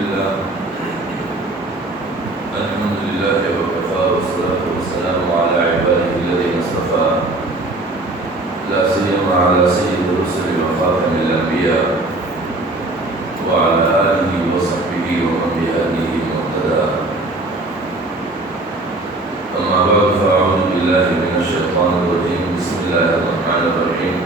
لله وكفى والصلاة والسلام على عباده الذين اصطفى لا سيما على سيد الرسل وخاتم الأنبياء وعلى آله وصحبه ومن بهديه مهتدى. أما بعد فأعوذ بالله من الشيطان الرجيم. بسم الله الرحمن الرحيم.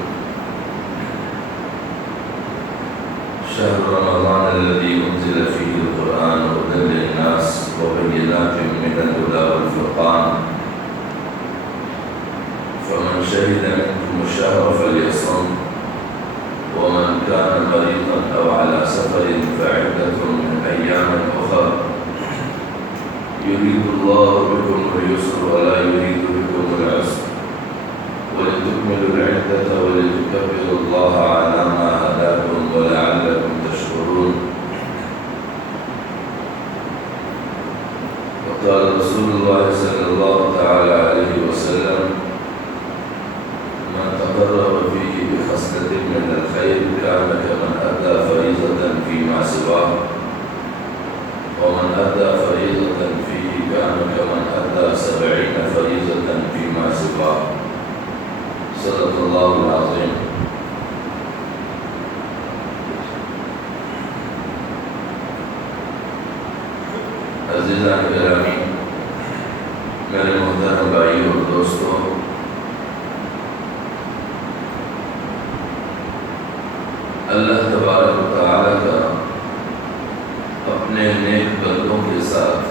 شهر رمضان الذي أنزل فيه القرآن هدى للناس وبينات من الهدى والفرقان فمن شهد منكم الشهر فليصم ومن كان مريضا أو على سفر فعدة من أيام أخر يريد الله بكم اليسر ولا يريد بكم العسر ولتكملوا العدة ولتكبروا الله على ما هداكم ولعلكم تشكرون. وقال رسول الله صلى الله تعالى عليه وسلم: من تقرب فيه بخصلة من الخير كان كمن أدى فريضة فيما سواه ومن أدى فريضة فيه كان كمن أدى 70 فريضة فيما سواه. صدق الله العظيم. عزیزان گرامی، میرے محترم بھائی اور دوستوں، اللہ تبارک و تعالی کا اپنے نیک بندوں کے ساتھ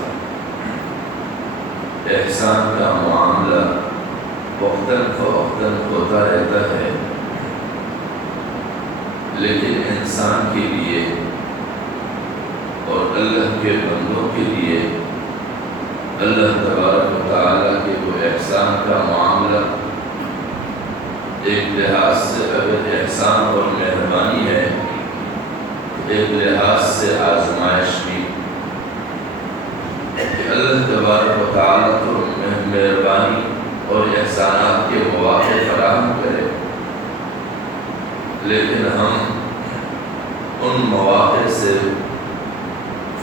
احسان کا معاملہ وقتاً فوقتاً ہوتا رہتا ہے، لیکن انسان کے لیے اور اللہ کے بندوں کے لیے اللہ تبارک و تعالیٰ کے وہ احسان کا معاملہ ایک لحاظ سے اگر احسان اور مہربانی ہے، ایک لحاظ سے آزمائش بھی، کہ اللہ تبارک و تعالیٰ تو مہربانی اور احسانات کے مواقع فراہم کرے، لیکن ہم ان مواقع سے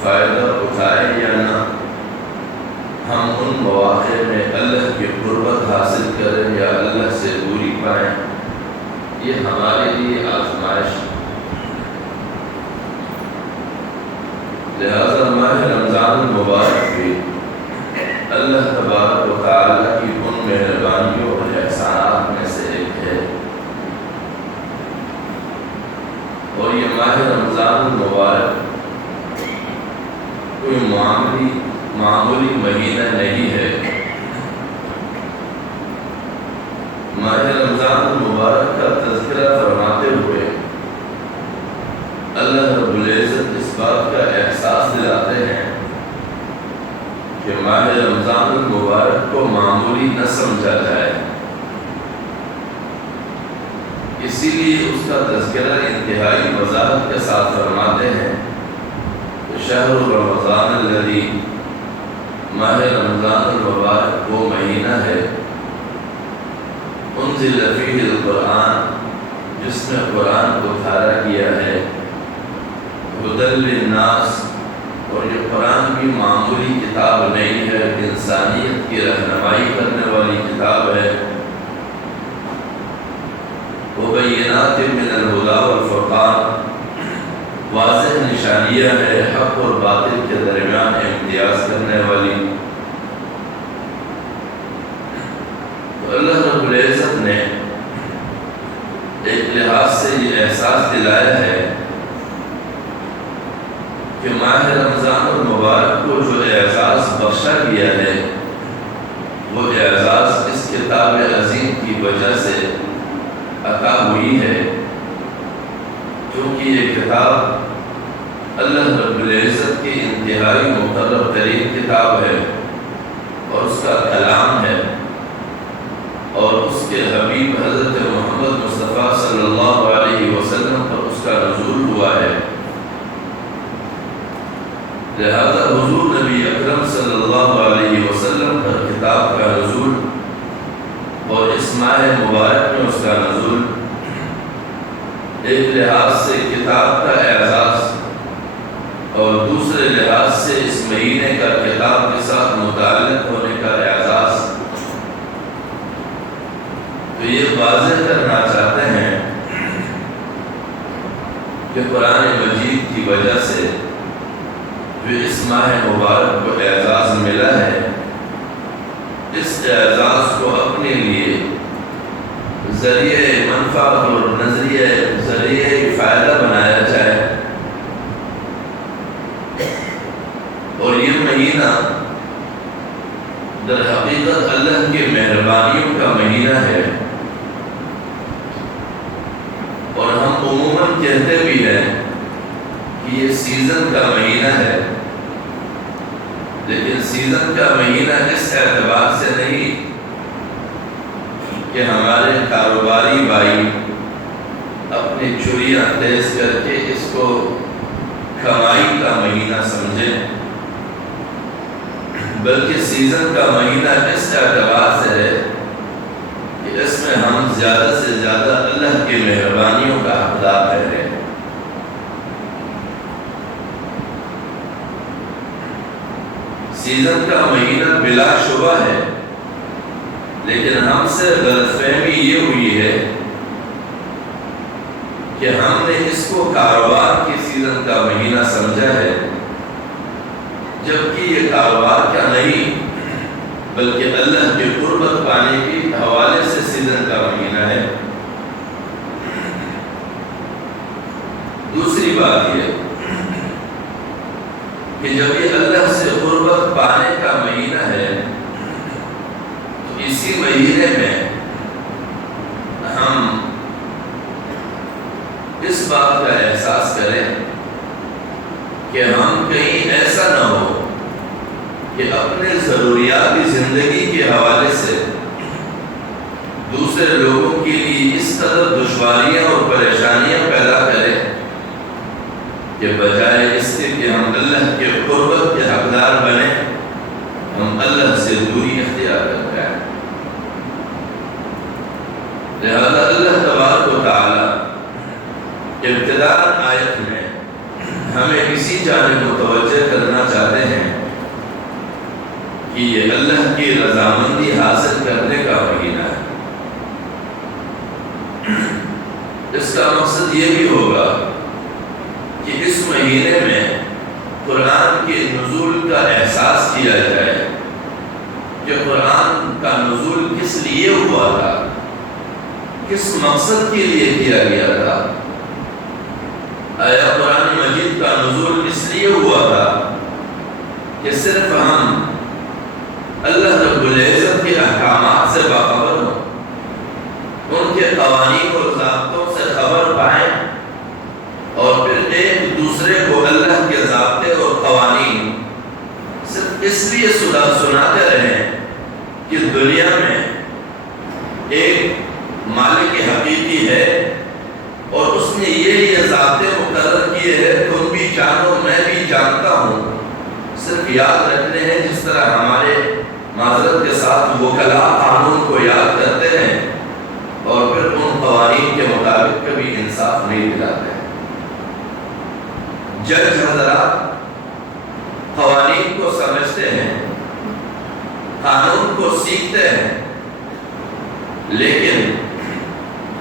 فائدہ اٹھائیں یا نہ، ہم ان مواقع میں اللہ کی قربت حاصل کریں یا اللہ سے دوری پائیں، یہ ہمارے لیے آزمائش ہے۔ لہذا ماہ رمضان المبارک بھی اللہ تبارک و تعالیٰ کی ان مہربانیوں اور احسانات میں سے ایک ہے، اور یہ ماہ رمضان المبارک کوئی معمولی مہینہ نہیں ہے۔ ماہ رمضان المبارک کا تذکرہ فرماتے ہوئے اللہ رب العزت اس بات کا احساس دلاتے ہیں کہ ماہ رمضان المبارک کو معمولی نہ سمجھا جائے، اسی لیے اس کا تذکرہ انتہائی وضاحت کے ساتھ فرماتے ہیں۔ شہر رمضان الذی، ماہ رمضان المبارک وہ مہینہ ہے، انزل فیہ القرآن، جس میں قرآن کو اتارا گیا ہے، ہدی للناس، اور یہ قرآن بھی معمولی کتاب نہیں ہے، انسانیت کی رہنمائی کرنے والی کتاب ہے، وبینات من الہدی والفرقان، واضح نشانیاں ہے حق اور باطل کے درمیان امتیاز کرنے والی۔ تو اللہ رب العزت نے ایک لحاظ سے یہ احساس دلایا ہے کہ ماہ رمضان المبارک کو جو اعزاز بخشا گیا ہے، وہ اعزاز اس کتاب عظیم کی وجہ سے عطا ہوئی ہے، کیونکہ یہ کتاب اللہ رب العزت کی انتہائی مقرب ترین کتاب ہے اور اس کا کلام ہے، اور اس کے حبیب حضرت محمد مصطفیٰ صلی اللہ علیہ وسلم پر اس کا نزول ہوا ہے۔ لہذا حضور نبی اکرم صلی اللہ علیہ وسلم پر کتاب کا نزول اور اس ماہ مبارک میں اس کا نزول ایک لحاظ سے کتاب کا اعزاز اور دوسرے لحاظ سے اس مہینے کا کتاب کے ساتھ متعلق ہونے کا اعزاز، تو یہ واضح کرنا چاہتے ہیں کہ قرآن مجید کی وجہ سے جو اس ماہ مبارک کو اعزاز ملا ہے، اس اعزاز کو اپنے لیے ذریعہ منفعت اور ذریعہ فائدہ بنایا جائے، اور یہ مہینہ در حقیقت اللہ کے مہربانیوں کا مہینہ ہے۔ اور ہم عموماً کہتے بھی ہیں کہ یہ سیزن کا مہینہ ہے، لیکن سیزن کا مہینہ اس اعتبار سے نہیں کہ ہمارے کاروباری بھائی اپنی چھریاں تیز کر کے اس کو کمائی کا مہینہ سمجھیں، بلکہ سیزن کا مہینہ اس اعتبار سے ہے کہ اس میں ہم زیادہ سے زیادہ اللہ کی مہربانیوں کا حقدار ٹھہریں۔ سیزن کا مہینہ بلا شبہ ہے، لیکن ہم سے غلط فہمی یہ ہوئی ہے کہ ہم نے اس کو کاروبار کی سیزن کا مہینہ سمجھا ہے، جبکہ یہ کاروبار کا نہیں بلکہ اللہ کی قربت پانے کے حوالے سے سیزن کا مہینہ ہے۔ دوسری بات یہ کہ جب یہ اللہ سے قربت پانے کا مہینہ ہے تو اسی مہینے میں ہم اس بات کا احساس کریں کہ ہم کہیں ایسا نہ ہو کہ اپنے ضروریاتی زندگی کے حوالے سے دوسرے لوگوں کے لیے اس قدر دشواریاں اور پریشانیاں پیدا کریں کہ بجائے اس کے کہ ہم اللہ کے قربت کے حقدار بنیں، ہم اللہ سے دوری اختیار کرتے ہیں۔ لہذا اللہ تبارک و تعالی ابتداء آیت میں ہمیں اسی جانب متوجہ کرنا چاہتے ہیں کہ یہ اللہ کی رضامندی حاصل کرنے کا مہینہ ہے۔ اس کا مقصد یہ بھی ہوگا کہ اس مہینے میں قرآن کے نزول کا احساس کیا جائے کہ قرآن کا نزول کس لیے ہوا تھا، کس مقصد کے لیے کیا گیا تھا۔ آیا قرآن مجید کا نزول اس لیے ہوا تھا کہ صرف ہم اللہ رب العزت کے احکامات سے باخبر ہوں، ان کے قوانین اور ضابطوں سے خبر پائیں، اور پھر ایک دوسرے کو اللہ کے ضابطے اور قوانین صرف اس لیے سناتے رہیں کہ دنیا میں ایک مالک حقیقی ہے اور اس نے یہ ضابطے مقرر کیے ہیں، تم بھی جانو میں بھی جانتا ہوں، صرف یاد رکھنے ہیں، جس طرح ہمارے معذرت کے ساتھ وکلاء قانون کو یاد کرتے ہیں اور پھر ان قوانین کے مطابق کبھی انصاف نہیں دلاتے ہیں۔ جج حضرات قوانین کو سمجھتے ہیں، قانون کو سیکھتے ہیں، لیکن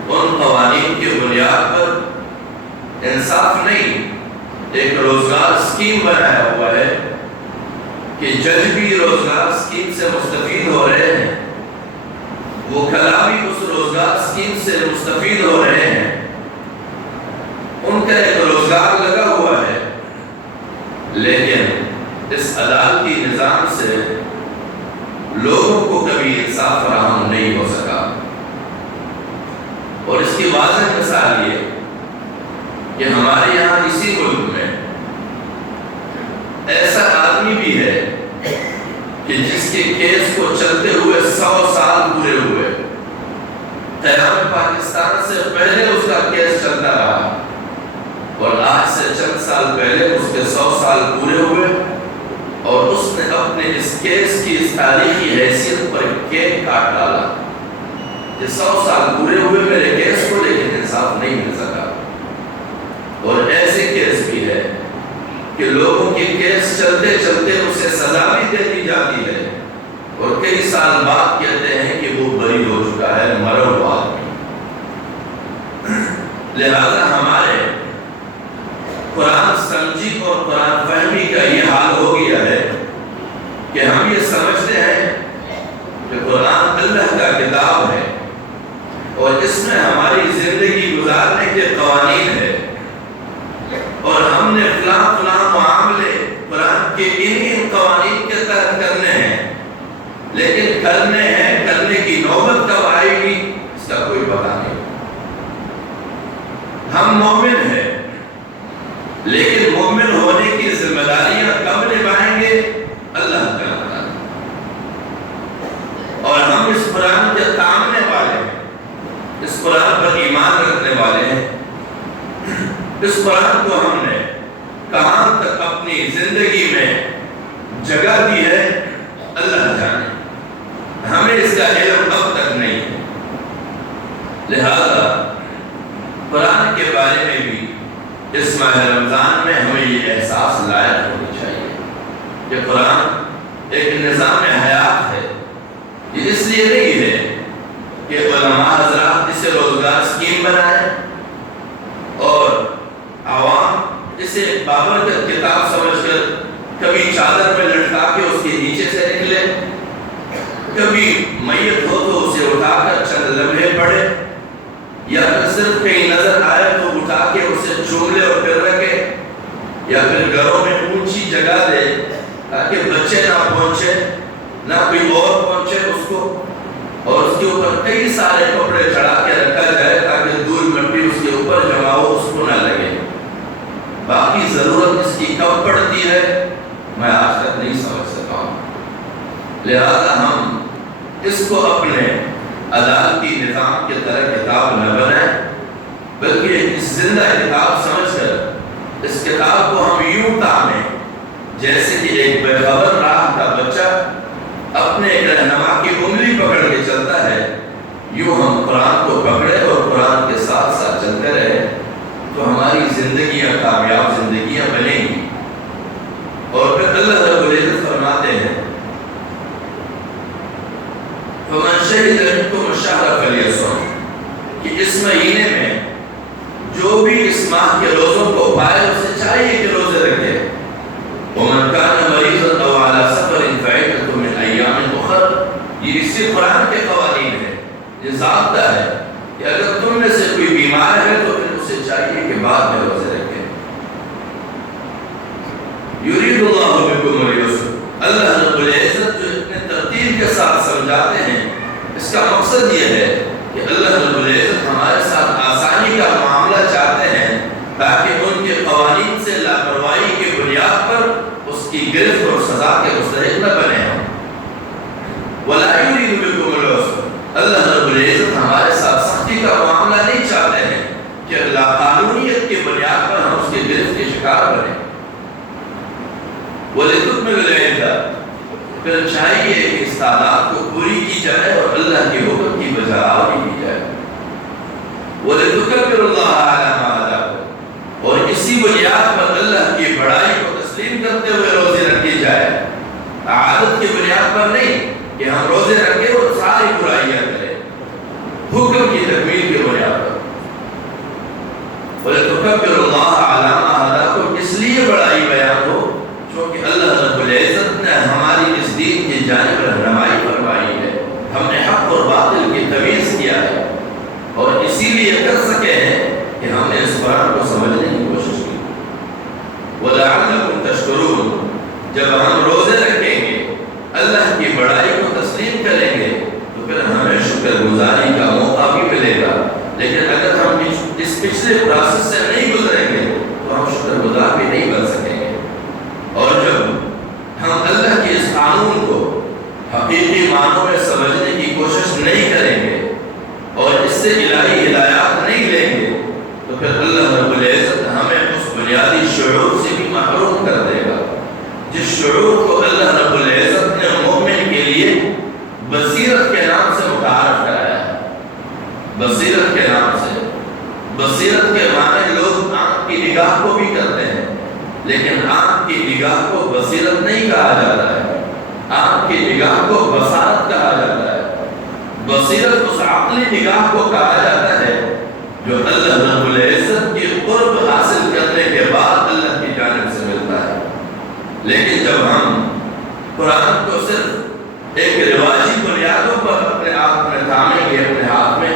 ان قوانین کی بنیاد پر انصاف نہیں، ایک روزگار اسکیم بنایا ہوا ہے کہ جج بھی روزگار اسکیم سے مستفید ہو رہے ہیں، وکلاء بھی اس روزگار اسکیم سے مستفید ہو رہے ہیں، ان کا ایک روزگار لگا ہوا ہے، لیکن اس عدالتی نظام سے لوگوں کو کبھی انصاف فراہم نہیں ہو سکا۔ اور اس کی واضح مثال یہ کہ ہمارے یہاں اسی ملک میں ایسا آدمی بھی ہے کہ جس کے کیس کو چلتے ہوئے 100 سال پورے ہوئے، قیام پاکستان سے پہلے اس کا کیس چلتا رہا، اور آج سے چند سال پہلے اس کے 100 سال پورے ہوئے، اور اس نے اپنے اس کیس کی اس تاریخی حیثیت پر کیک کاٹ ڈالا کہ 100 سال پورے ہوئے میرے کیس کو، لیکن انصاف نہیں مل سکا۔ اور ایسے کیس بھی ہے کہ لوگوں کی کیس چلتے چلتے اسے سزا بھی دے دی جاتی ہے اور کئی سال بعد کہتے ہیں کہ وہ بری ہو چکا ہے، مرا ہوا آدمی۔ لہذا ہمارے قرآن سمجھی اور قرآن فہمی کا یہ حال ہو گیا ہے کہ ہم یہ سمجھتے ہیں کہ قرآن اللہ کا کتاب ہے اور اس میں ہماری زندگی گزارنے کے قوانین ہے، اور ہم نے فلاں فلاں معاملے قرآن کے ان قوانین کے تحت کرنے ہیں، لیکن کرنے کی نوبت کب آئے گی اس کا کوئی پتہ نہیں۔ ہم مومن ہیں، لیکن مومن ہونے کی ذمہ داریاں کب نبھائیں گے اللہ تعالیٰ، اور ہم اس قرآن کے تامنے والے ہیں، اس قرآن پر ایمان رکھنے والے ہیں۔ اس قرآن کو ہم نے کہاں تک اپنی زندگی میں جگہ دی ہے اللہ جانے، ہمیں اس کا علم اب تک نہیں ہے۔ لہذا قرآن کے بارے میں بھی اس ماہ رمضان میں ہمیں یہ احساس لائق ہونی چاہیے کہ قرآن ایک نظام حیات ہے۔ یہ اس لیے نہیں ہے کہ علماء حضرات اسے روزگار اسکیم بنائیں اور عوام اسے بابرکت کتاب سمجھ کر کبھی چادر میں لٹکا کے اس کے نیچے سے نکلے، کبھی میت ہو تو اسے اٹھا کر چند لمحے پڑھے، یا پھر صرف کہیں نظر آئے تو اٹھا کے اسے چوم لے اور پھر رکھے، یا پھر گھروں میں اونچی جگہ دے تاکہ بچے نہ پہنچے، نہ کوئی اور پہنچے اس کو، اور اس کے اوپر کئی سارے کپڑے چڑھا کے رکھا جائے تاکہ دھول مٹی اس کے اوپر جمع ہو، اس کو نہ لگے۔ باقی ضرورت اس کی کب پڑتی ہے میں آج تک نہیں سمجھ سکا ہوں۔ لہذا ہم اس کو اپنے عدالتی نظام کے طرح کتاب نہ بنائیں، بلکہ اس زندہ کتاب سمجھ کر اس کتاب کو ہم یوں تامیں جیسے کہ ایک بے خبر راہ کا بچہ اپنے رہنما کی انگلی پکڑ کے چلتا ہے، یوں ہم قرآن کو پکڑے اور قرآن کے ساتھ ساتھ چلتے رہے تو ہماری زندگیاں کامیاب زندگیاں بنیں گی۔ اور پھر اللہ رب العزت فرماتے ہیں فَمَنْ شَهِدَ مِنْكُمُ الشَّهْرَ فَلْيَصُمْ، کہ اس مہینے میں جو بھی اس ماہ کے روزوں کو پائے اسے چاہیے کہ روزے رکھے۔ وَمَنْ كَانَ مَرِيضًا أَوْ عَلَى سَفَرٍ فَعِدَّةٌ مِنْ أَيَّامٍ أُخَرَ، یہ اسی قرآن کے قوانین ہے، یہ ضابطہ ہے کہ اگر تم میں سے کوئی بیمار ہے تو پھر اسے چاہیے کہ بعد میں روزے رکھے۔ یرید اللہ بکم اليسر، اللہ رب العزت جو اتنے ترتیب کے ساتھ سمجھاتے ہیں، اس کا مقصد یہ ہے کہ اللہ رب العزت ہمارے ساتھ آسانی کا معاملہ چاہتے ہیں تاکہ ان کے قوانین سے لاپرواہی کی بنیاد پر اس کی گرفت اور سزا کے مستحق نہ بنے ہم۔ وَلَا يُرِيدُ بِكُمُ الْعُسْرَ، اللہ رب العزت ہمارے ساتھ سختی کا معاملہ نہیں چاہتے ہیں کہ لاقانونیت کی بنیاد پر ہم اس کی گرفت کے شکار بنیں۔ وَلِتُكْمِلُ الْعِدَّةَ، پھر چاہیے کہ اس تعداد کو پوری کی جائے اور اللہ کے حکم کی بجاوری کی جائے۔ وَلِتُكَبِّرُ اللَّهَ عَلَى مَا هَدَاكُمْ، اور اسی بنیاد پر اللہ کی بڑائی کو تسلیم کرتے ہوئے روزے رکھی جائے، عادت کی بنیاد پر نہیں کہ ہم روزے رکھیں اور ساری برائیاں کریں، حکم کی تکمیل کی بنیاد پر۔ وَلِتُكَبِّرُ اللَّهَ عَلَى مَا هَدَاكُمْ، اس لیے بڑائی بیان ہو چونکہ اللہ رب العزت نے ہماری اس دین کی جانب رہنمائی فرمائی ہے، ہم نے حق اور باطل کی تمیز کیا ہے، اور اسی لیے کر سکے ہیں کہ ہم نے اس قرآن کو سمجھنے کی کوشش کی۔ وَلَعَلَّكُمْ تَشْكُرُونَ، جب ہم روزے رکھیں گے، اللہ کی بڑائی کو تسلیم کریں گے تو پھر ہمیں شکر گزاری کا موقع بھی ملے گا، لیکن اگر ہم اس پچھلے پروسیس سے نہیں گزریں گے تو ہم شکر گزار بھی نہیں بن سکیں گے۔ اور جب ہم اللہ کے اس قانون کو حقیقی معنوں میں سمجھنے کی کوشش نہیں کریں گے اور اس سے الہی ہدایات نہیں لیں گے تو پھر اللہ رب العزت ہمیں اس بنیادی شعور سے بھی محروم کر دے گا، جس شعور کو اللہ رب العزت نے مومن کے لیے بصیرت کے نام سے متعارف کرایا ہے۔ بصیرت کے نام سے، بصیرت کے معنی لوگ آنکھ کی نگاہ کو بھی کرتے ہیں، لیکن آنکھ کی نگاہ کو بصیرت نہیں کہا جاتا ہے، آنکھ کی نگاہ کو بصارت کہا جاتا ہے۔ بصیرت اس عقلی نگاہ کو کہا جاتا ہے جو اللہ رب العزت کی قرب حاصل کرنے کے بعد اللہ کی جانب سے ملتا ہے۔ لیکن جب ہم قرآن کو صرف ایک رواجی بنیادوں پر اپنے آپ میں تھامیں گے، اپنے ہاتھ میں،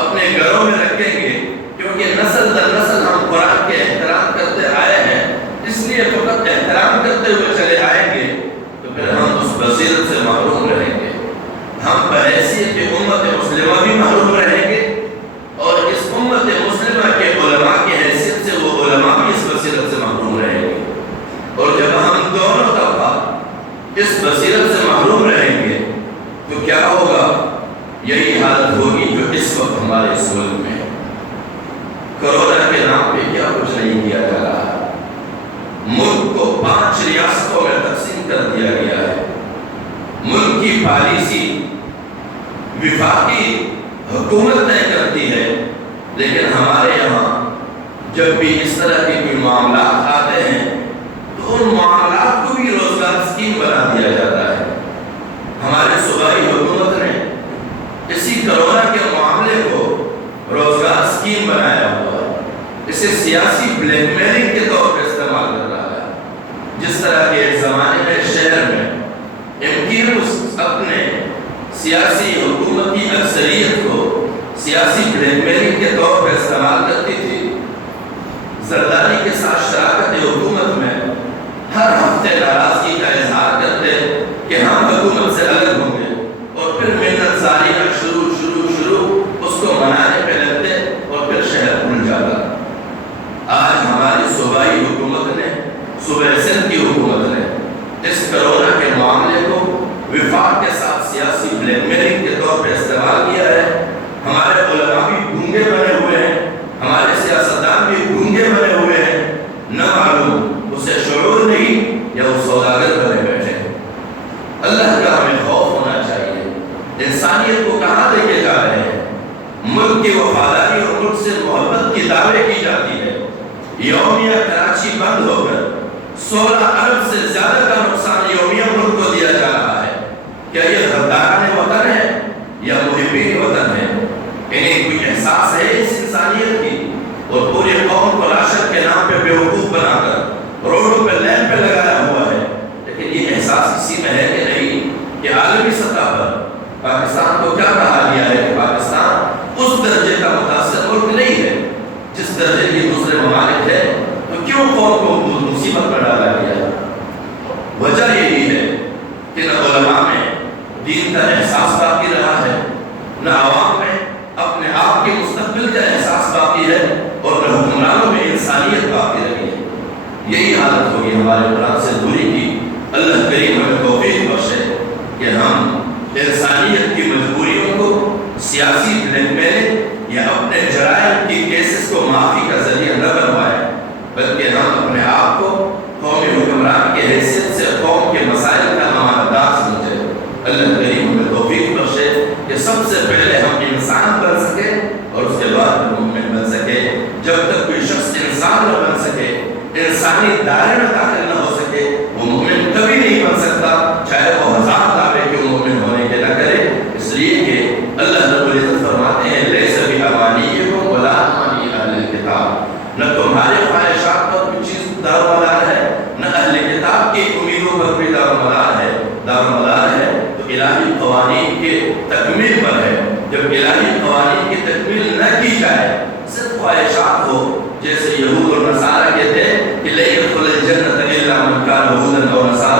اپنے گھروں میں رکھیں گے، کیونکہ نسل در نسل ہم قرآن کے احترام کرتے آئے ہیں، اس لیے فقط احترام کرتے ہوئے چلے آئیں گے، تو پھر ہم اس بصیرت سے محروم رہیں گے۔ ہم بحیثیت امت مسلمہ بھی محروم رہیں گے، اور اس امت مسلمہ کے علماء کی حیثیت سے وہ علماء بھی اس بصیرت سے محروم رہیں گے۔ اور جب ہم دونوں طبقہ اس بصیرت سے محروم رہیں گے تو کیا ہوگا؟ یہی حالت ہوگی جو اس وقت ہمارے اس ملک میں ہے۔ کرونا کے نام پہ کیا کچھ نہیں کیا جا رہا ہے۔ ملک کو 5 ریاستوں میں تقسیم کر دیا گیا ہے۔ ملک کی پالیسی وفاقی حکومت طے کرتی ہے، لیکن ہمارے یہاں جب بھی اس طرح کے کوئی معاملات آتے ہیں تو ان معاملات کو بھی روزگار اسکیم بنا دیا جاتا ہے۔ ہمارے صوبائی حکومت نے اسی کرونا کے معاملے کو روزگار اسکیم بنایا ہوا ہے، اسے سیاسی بلیک میلنگ کے طور پر استعمال کر رہا ہے۔ جس طرح کے ایک زمانے میں شہر میں MQs اپنے سیاسی حکومتی اکثریت کو سیاسی بلیک میلنگ کے طور پر استعمال کرتی تھی، زرداری کے ساتھ شراکت حکومت میں ہر ہفتے ناراضگی کا اظہار کرتے کہ ہم حکومت سے الگ ہوں گے، اور پھر منت زاریاں شروع اس کو منانے پہ لگتے، اور پھر شہر بھول جاتا۔ آج ہماری صوبائی حکومت نے، صوبہ سندھ کی حکومت نے اس کرونا کے معاملے کو وفاق کے ساتھ سیاسی بلیک میلنگ کے طور پہ استعمال کیا ہے۔ ہمارے علماء بھی گونگے بنے ہوئے ہیں، ہمارے سیاستدان بھی گونگے بنے ہوئے ہیں، نہ معلوم اسے شعور نہیں یا وہ سوداگر بنے بیٹھے۔ اللہ کا ہمیں خوف ہونا چاہیے۔ انسانیت کو کہاں لے کے جا رہے ہیں؟ ملک کی وفاداری اور ملک سے محبت کی دعوے کی جاتی ہے۔ یومیہ کراچی بند ہو کر 16 ارب سے زیادہ کا نقصان یومیہ ملک کو دیا جا رہا ہے۔ کیا یہ غداران وطن ہے یا محبین وطن ہے؟ انہیں کوئی احساس ہے اس انسانیت کی؟ اور پوری قوم کو راشد کے نام پہ بیوقوف بنا کر روڈوں پہ لین پہ لگایا ہوا ہے، لیکن یہ احساس کسی میں ہے کہ نہیں کہ عالمی سطح پر پاکستان کو کیا کہا گیا ہے کہ پاکستان اس درجے کا متاثر ملک نہیں ہے جس درجے کی دوسرے ممالک ہے، تو کیوں قوم کو مصیبت میں ڈالا گیا؟ وجہ یہی ہے کہ نہ علماء میں دین کا احساس باقی رہا ہے، نہ عوام میں اپنے آپ کے مستقبل کا احساس باقی ہے، اور نہ حکمرانوں میں انسانیت باقی رہی ہے۔ یہی حالت ہوگی ہمارے قرآن سے دوری کی۔ اللہ کریم ہمیں توفیق بخشے کہ ہم انسانیت کی مجبوریوں کو سیاسی بلیک میلنگ یا اپنے جرائم کی کیسز کو معافی کا ذریعہ نہ بنوائیں، بلکہ ہم اپنے آپ کو قومی حکمران کی حیثیت سے قوم کے مسائل کا امانتدار سمجھیں۔ اللہ کریم ہمیں توفیق بخشے کہ سب سے پہلے ہم انسان بن سکے اور اس کے بعد مومن بن سکے۔ جب تک کوئی شخص انسان نہ بن سکے، انسانی دائرے میں داخل نہ ہو سکے، وہ مومن کبھی نہیں بن سکتا، چاہے وہ 1000 دعوے کے مومن ہونے کے نہ کرے۔ اس لیے کہ اللہ رب العزت فرماتے ہیں لیس بامانیکم ولا امانی اہل الکتاب، نہ تمہارے خواہشات پر کوئی چیز دارومدار ہے، نہ اہل کتاب کی امیدوں پر بھی دارومدار ہے۔ دارومدار ہے تو الہی قوانین کے تکمیل پر ہے۔ جب الہی قوانین کی تکمیل نہ کی جائے، صرف خواہشات ہو، جیسے یہود اور نصارہ کہتے ہیں کہ لن يدخل الجنة الا من كان هودا او نصارى